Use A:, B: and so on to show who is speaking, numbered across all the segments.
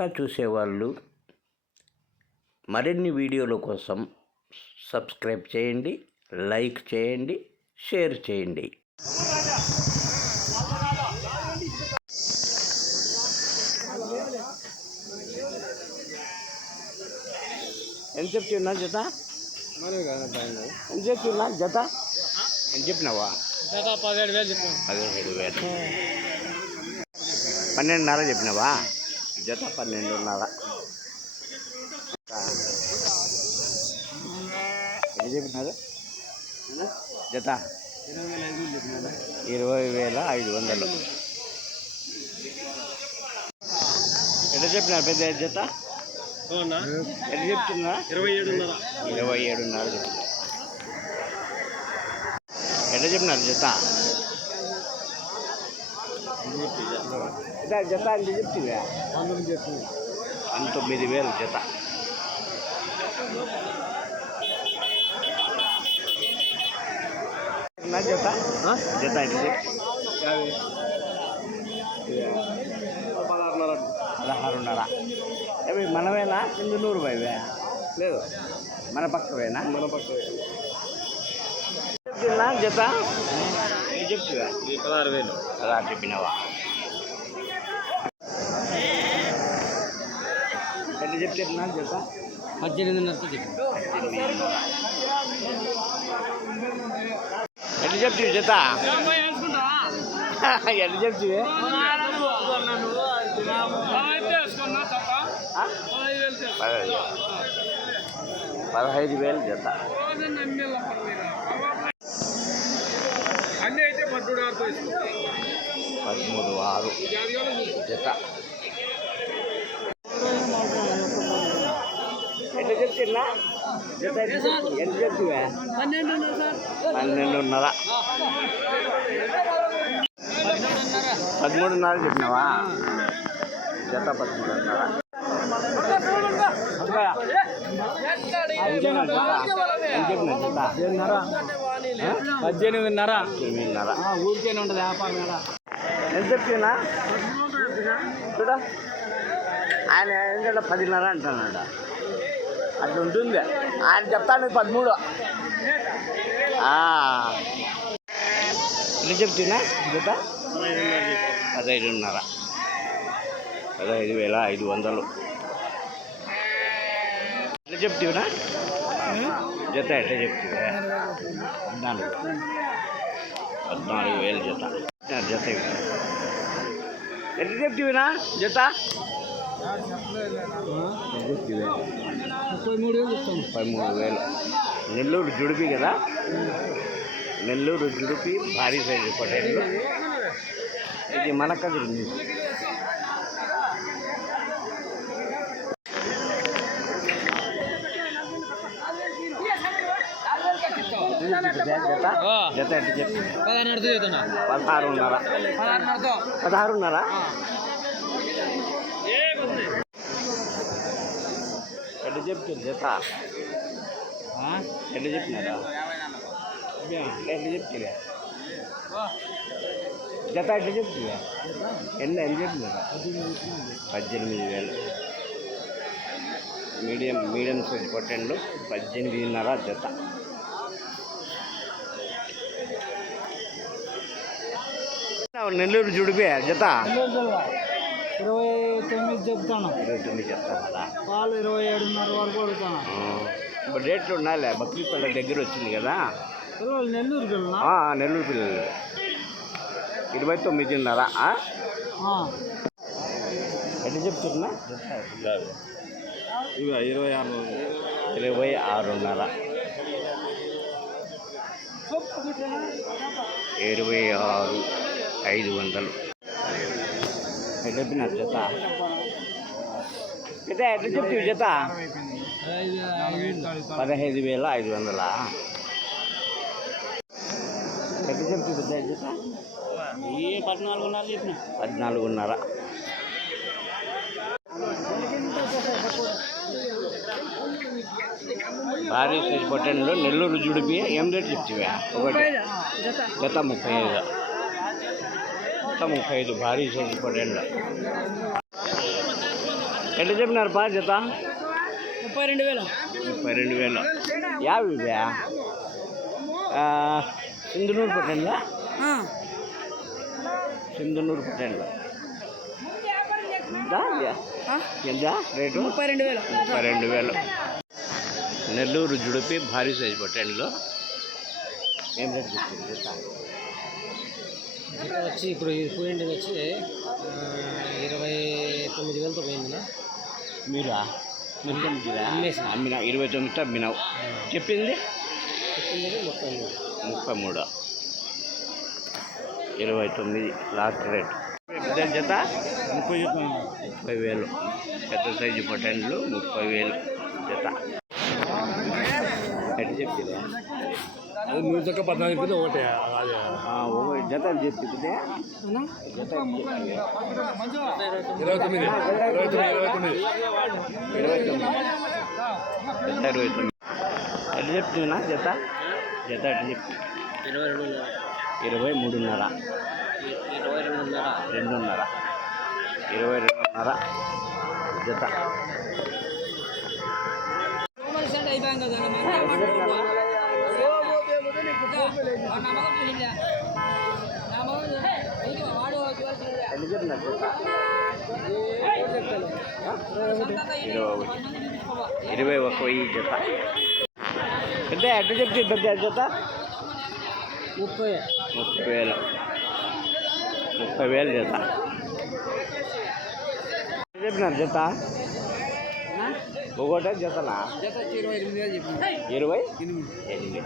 A: కొత్తగా చూసేవాళ్ళు మరిన్ని వీడియోల కోసం సబ్స్క్రైబ్ చేయండి లైక్ చేయండి షేర్ చేయండి. ఎంత చెప్తున్నా జత? ఎంత చెప్తున్నా జత? ఎంత చెప్పినావా?
B: పదిహేడు వేలు చెప్పాను.
A: పదిహేడు వేలు. పన్నెండున్నర చెప్పినావా? జత పన్నెండున్నర ఎన్ని చెప్పినారు జత
B: ఇరవై వేల ఐదు
A: వందలు ఎంత చెప్పినారు పెద్ద జత ఎంత చెప్తున్నా
B: ఇరవై ఏడున్నర
A: ఇరవై ఏడున్నర చెప్పినారు ఎంత చెప్పినారు జత జత జత ఎంత చెప్తివా?
B: పంతొమ్మిది చెప్పింది
A: పంతొమ్మిది వేలు జత. నా జత? జత చెప్తి
B: పదహారున్నర.
A: పదహారున్నర. అవి మనమేనా? సింధునూరు బైవే
B: లేదు.
A: మన పక్కవేనా?
B: మన పక్క
A: చెప్తున్నా? జత? ఏం చెప్తువా
B: పదహారు వేలు.
A: అలా చెప్పినవా? ఎట్లా చెప్తున్నా జత
B: పద్దెనిమిదిన్నరతో చెప్పి.
A: ఎట్లా చెప్తివి జత? ఎట్లా చెప్తివి? ఆ? పదహైదు వేలు జత. పదమూడు ఆరు జత. ఎట్లా చెప్తివా పన్నెండున్నర. పదమూడున్నర చెప్పినావా? జత పదమూడున్నర?
B: పద్దెనిమిదిన్నర.
A: ఎనిమిదిన్నర
B: ఊరికేనే ఉంటుంది వ్యాపారం
A: ఎంత చెప్తున్నా చూడ. ఆయన ఏంటంటే పదిన్నర అంటున్నాడు. అట్లా ఉంటుంది ఆయన చెప్తాను పదమూడు. ఆ. చెప్తున్నా జత పదహైదున్నర. పదహైదు వేల ఐదు వందలు. ఎట్లా చెప్తున్నా? జత ఎట్లా చెప్తున్నా? పద్నాలుగు. పద్నాలుగు వేలు జత. జత ఎట్లా చెప్తున్నా జత?
B: ముప్పై మూడు వేలు చెప్తాను
A: పదమూడు వేలు. నెల్లూరు జుడిపి కదా? నెల్లూరు జుడిపి భారీ సైజు పొటేళ్ళు ఇది మన కదిరి జత జత పదహారున్నర. పదహారున్నర? ఎట్లా చెప్తుంది? జత ఎట్లా చెప్పినారా? ఎట్లా చెప్తున్నా జత ఎట్లా చెప్తున్నా ఎన్ని ఎన్ని చెప్పినారా పద్దెనిమిది వేలు. మీడియం మీడియం సైజ్ పొట్టెండ్లు పద్దెనిమిదిన్నర జత. నెల్లూరు జుడిపే జత.
B: ఇరవై తొమ్మిది చెప్తాను.
A: ఇరవై తొమ్మిది చెప్తాను కదా
B: పాలు ఇరవై ఏడున్నర వరకు అడుగుతాను.
A: ఇప్పుడు రేట్లు ఉండాలి. బక్రీద్ పండుగ దగ్గర వచ్చింది కదా?
B: పిల్లలు నెల్లూరు పిల్లలు?
A: ఆ, నెల్లూరు పిల్లలు. ఇరవై తొమ్మిదిన్నర ఆ? ఎట్లా చెప్తున్నా?
B: ఇవి ఇరవై ఆరు
A: ఇరవై ఆరున్నర. ఇరవై ఆరు ఐదు వందలు. ఎట్లా చెప్పినారు జత జత ఎట్లా చెప్తావు జత? పదహైదు వేల ఐదు వందల? ఎట్లా పెద్ద జత?
B: పద్నాలుగున్నర. చెప్పిన
A: పద్నాలుగున్నర భారీ సైజ్ పొట్టెన్లో నెల్లూరు జుడిపి ఏం రేటు చెప్తివా? ఒకటి. జత? ముప్పై ఐదు జత ముప్పై ఐదు భారీ సైజ్ పొట్టెన్లో ఎట్లా చెప్పినారు పా జత?
B: ముప్పై రెండు వేలు.
A: ముప్పై రెండు వేలు. యాభై ఇవే సింధునూరు పట్టణంలో సింధునూరు పట్టణంలో ఎంతా? ఎంత రేటు?
B: ముప్పై రెండు వేలు.
A: ముప్పై రెండు వేలు. నెల్లూరు జుడిపి భారీ సైజ్ పట్టణంలో ఏం రేట్ చెప్తుంది
B: వచ్చి ఇప్పుడు ఇది పోయింది వచ్చి ఇరవై తొమ్మిది వేలతో పోయింది
A: మీరా?
B: అమ్మేసి.
A: అమ్మినా ఇరవై తొమ్మిదితో అమ్మినావు చెప్పింది?
B: చెప్పింది ముప్పై మూడు.
A: ముప్పై మూడు. ఇరవై తొమ్మిది లాస్ట్ రేట్. పెద్ద జత?
B: ముప్పై
A: ముప్పై వేలు. పెద్ద సైజు పొటన్లు ముప్పై వేలు జత. ఎట్లా చెప్తుంది
B: అది చక్క పద్నాలుగు రూపాయలు ఒకటే. అదే.
A: ఒక జత జత.
B: ఇరవై తొమ్మిది. ఇరవై తొమ్మిది ఇరవై తొమ్మిది.
A: ఇరవై తొమ్మిది. జత ఇరవై తొమ్మిది. ఎట్లా చెప్తున్నా జత? జత ఎట్లా చెప్తుంది
B: ఇరవై రెండున్నర.
A: ఇరవై మూడున్నర
B: ఇరవై రెండున్నర.
A: రెండున్నర ఇరవై రెండున్నర జత ఎన్ని చెప్పినారు జత ఇరవై ఒక వెయ్యి జత పెద్ద ఎట్లా చెప్తే పెద్ద జత
B: ముప్పై
A: ముప్పై వేలు ముప్పై వేలు జత చెప్పినారు జత ఒకటే జతనా
B: ఇరవై? ఎనిమిది.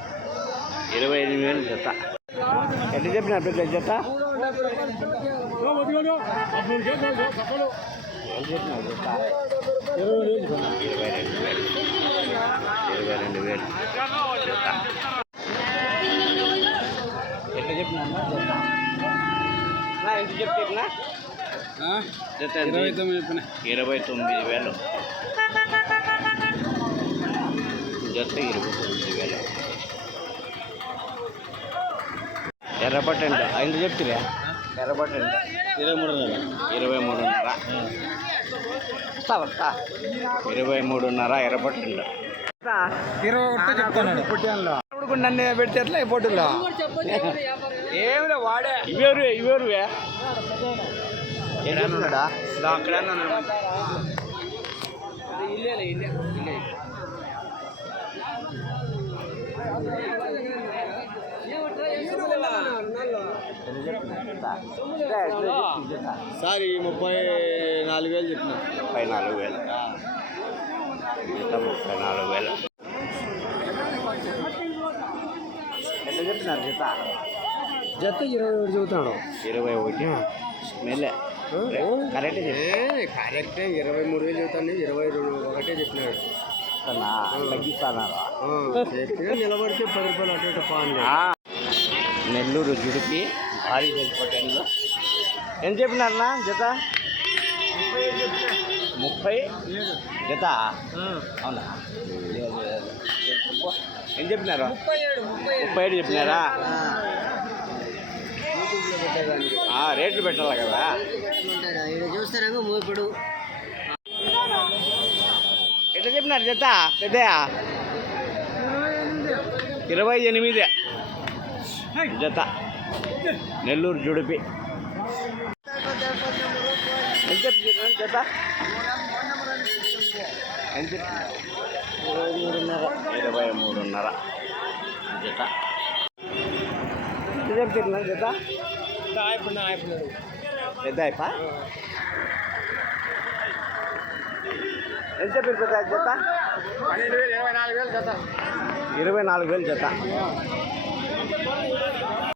A: ఇరవై
B: ఎనిమిది
A: ఎనిమిది ఇరవై ఎనిమిది వేలు జత. ఎట్లా చెప్పినారు పెద్ద జత? ఎంత చెప్పినారు జత? ఇరవై రెండు వేలు. ఇరవై రెండు వేలు జత. ఎట్లా చెప్పినా జత? నా ఎంత చెప్తున్నా జత ఎంత?
B: ఇరవై తొమ్మిది చెప్పిన.
A: ఇరవై తొమ్మిది వేలు. జత ఇరవై ఎర్రపట్టండి ఐదు చెప్తులే ఎర్రపట్టండి
B: ఇరవై మూడు వేలు
A: ఇరవై మూడున్నర. ఇరవై మూడున్నర ఎర్రపట్టండి.
B: ఇరవై ఒకటి చెప్తాను పుట్టానులో ఇప్పుడు నన్ను పెడితే ఎట్లా ఈ పొట్టులో ఏమిలే వాడే?
A: ఇవేరు ఇవేరువే. చెప్తున్నాడా
B: అక్కడ సార్ ఈ ముప్పై నాలుగు వేలు చెప్పిన.
A: ముప్పై నాలుగు వేలు. ముప్పై నాలుగు వేలు. ఎంత చెప్తున్నారు జీత?
B: జత ఇరవై ఒకటి చెబుతాడు
A: ఇరవై ఒకటి మేలే కరెక్ట్
B: కరెక్టే ఇరవై మూడు వేలు చెబుతాను ఇరవై రెండు ఒకటే చెప్పినాడు. చెప్పినా నిలబడితే పది రూపాయలు అటు పాను
A: నెల్లూరు జుడిపి భారీ పట్టణంలో ఎంత చెప్పినారన్నా జత? ముప్పై? జత? అవునా? ఏం ఎంత చెప్పినారు?
B: ముప్పై ఏడు
A: చెప్పినారా? రేట్లు పెట్టాలి కదా?
B: ఏడు ఇప్పుడు
A: ఎట్లా చెప్పినారు జత? పెద్దయా? ఇరవై ఎనిమిది. జత. నెల్లూరు జుడిపి. ఎంత చెప్తున్నారు? ఎంత ఇరవై మూడున్నర ఇరవై మూడున్నర. జత ఎంత చెప్తున్నారు? జత పెద్ద ఎంత చెప్పారు పెద్ద జత
B: పన్నెండు వేలు ఇరవై నాలుగు వేలు జత
A: ఇరవై నాలుగు వేలు జత